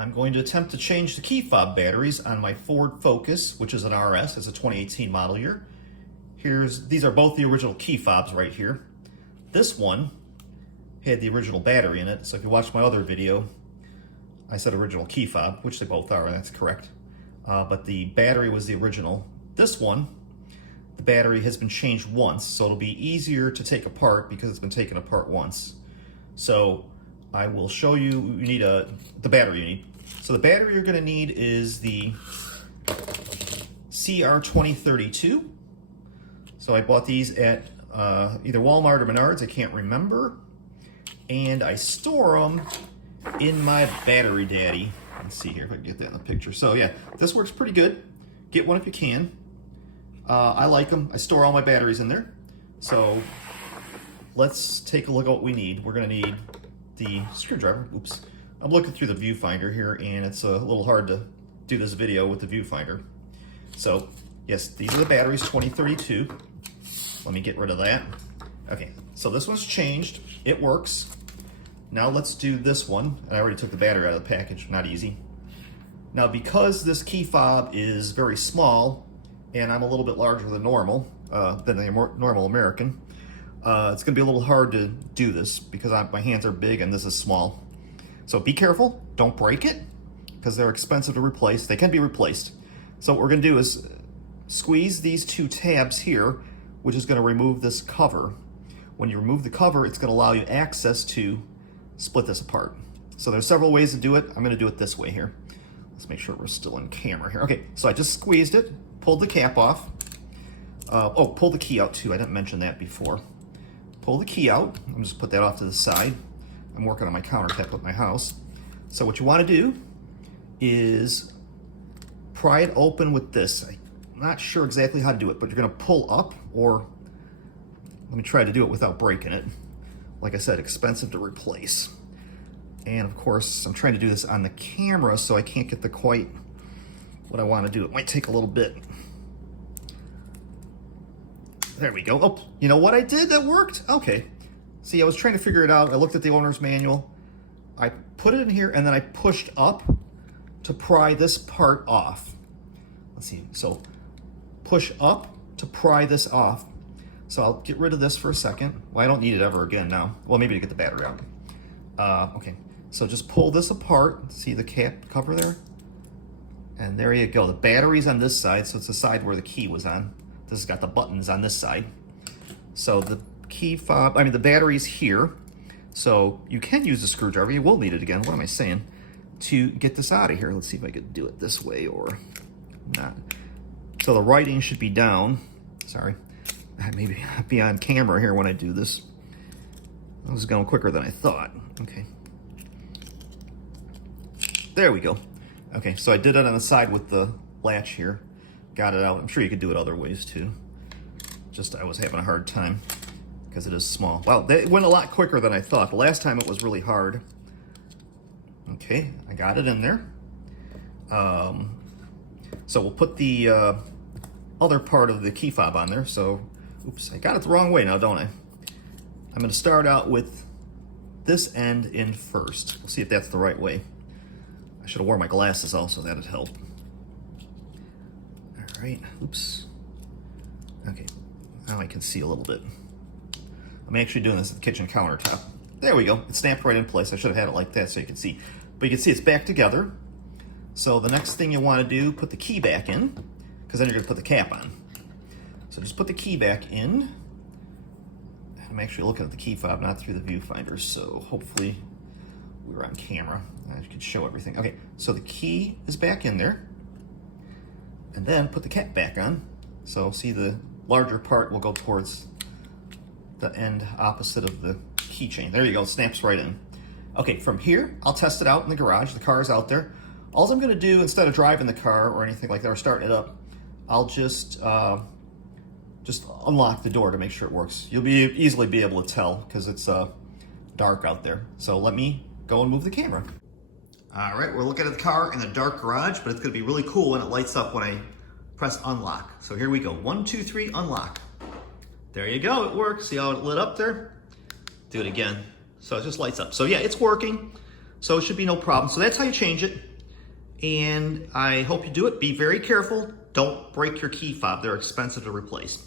I'm going to attempt to change the Keyfob batteries on my Ford Focus, which is an RS. It's a 2018 model year. These are both the original Keyfobs right here. This one had the original battery in it, so if you watch my other video, I said original Keyfob, which they both are, and that's correct. But the battery was the original. This one, the battery has been changed once, so it'll be easier to take apart because it's been taken apart once. So I will show you, you need the battery you need. So the battery you're gonna need is the CR2032. So I bought these at either Walmart or Menards, I can't remember. And I store them in my battery daddy. Let's see here if I can get that in the picture. So yeah, this works pretty good. Get one if you can. I like them. I store all my batteries in there. So let's take a look at what we need. We're gonna need the screwdriver. Oops. I'm looking through the viewfinder here and it's a little hard to do this video with the viewfinder. So yes, these are the batteries, 2032. Let me get rid of that. Okay, so this one's changed. It works. Now let's do this one. I already took the battery out of the package, not easy. Now because this key fob is very small and I'm a little bit larger than normal, than a normal American, it's gonna be a little hard to do this because my hands are big and this is small. So be careful, don't break it, because they're expensive to replace. They can be replaced. So what we're gonna do is squeeze these two tabs here, which is gonna remove this cover. When you remove the cover, it's gonna allow you access to split this apart. So there's several ways to do it. I'm gonna do it this way here. Let's make sure we're still in camera here. Okay, so I just squeezed it, pulled the cap off. Pulled the key out too, I didn't mention that before. Pull the key out, I'm just put that off to the side. I'm working on my countertop at my house. So what you wanna do is pry it open with this. I'm not sure exactly how to do it, but you're gonna pull up, or let me try to do it without breaking it. Like I said, expensive to replace. And of course, I'm trying to do this on the camera, so I can't get quite what I want to do. It might take a little bit. There we go. Oh, you know what I did that worked? Okay. See, I was trying to figure it out. I looked at the owner's manual. I put it in here, and then I pushed up to pry this part off. Let's see. So push up to pry this off. So I'll get rid of this for a second. Well, I don't need it ever again now. Well, maybe to get the battery out. Okay, so just pull this apart. See the cover there? And there you go. The battery's on this side, so it's the side where the key was on. This has got the buttons on this side. So the key fob, the battery's here. So you can use a screwdriver. You will need it again. What am I saying? To get this out of here. Let's see if I could do it this way or not. So the writing should be down. Sorry. Maybe I'll be on camera here when I do this. I was going quicker than I thought. Okay. There we go. Okay, so I did it on the side with the latch here. Got it out. I'm sure you could do it other ways too. Just I was having a hard time because it is small. Wow, that went a lot quicker than I thought. The last time it was really hard. Okay, I got it in there. So we'll put the other part of the key fob on there. So, oops, I got it the wrong way now, don't I? I'm gonna start out with this end in first. We'll see if that's the right way. I should have worn my glasses also, that'd help. All right, oops. Okay, now I can see a little bit. I'm actually doing this at the kitchen countertop. There we go, it snapped right in place. I should have had it like that so you can see. But you can see it's back together. So the next thing you wanna do, put the key back in, because then you're gonna put the cap on. So just put the key back in. I'm actually looking at the key fob, not through the viewfinder, so hopefully we're on camera. I can show everything. Okay, so the key is back in there. And then put the cap back on. So see, the larger part will go towards the end opposite of the keychain. There you go, it snaps right in. Okay, from here, I'll test it out in the garage. The car's out there. All I'm gonna do, instead of driving the car or anything like that, or starting it up, I'll just unlock the door to make sure it works. You'll easily be able to tell because it's dark out there. So let me go and move the camera. All right, we're looking at the car in the dark garage, but it's gonna be really cool when it lights up when I press unlock. So here we go, 1, 2, 3, unlock. There you go, it works. See how it lit up there? Do it again. So it just lights up. So yeah, it's working. So it should be no problem. So that's how you change it. and I hope you do it. Be very careful. Don't break your key fob. They're expensive to replace.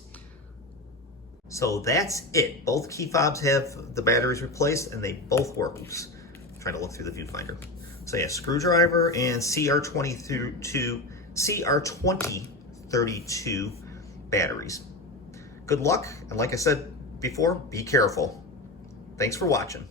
So that's it. Both key fobs have the batteries replaced and they both work. Oops, I'm trying to look through the viewfinder. So yeah, screwdriver and CR2032 batteries. Good luck, and like I said before, be careful. Thanks for watching.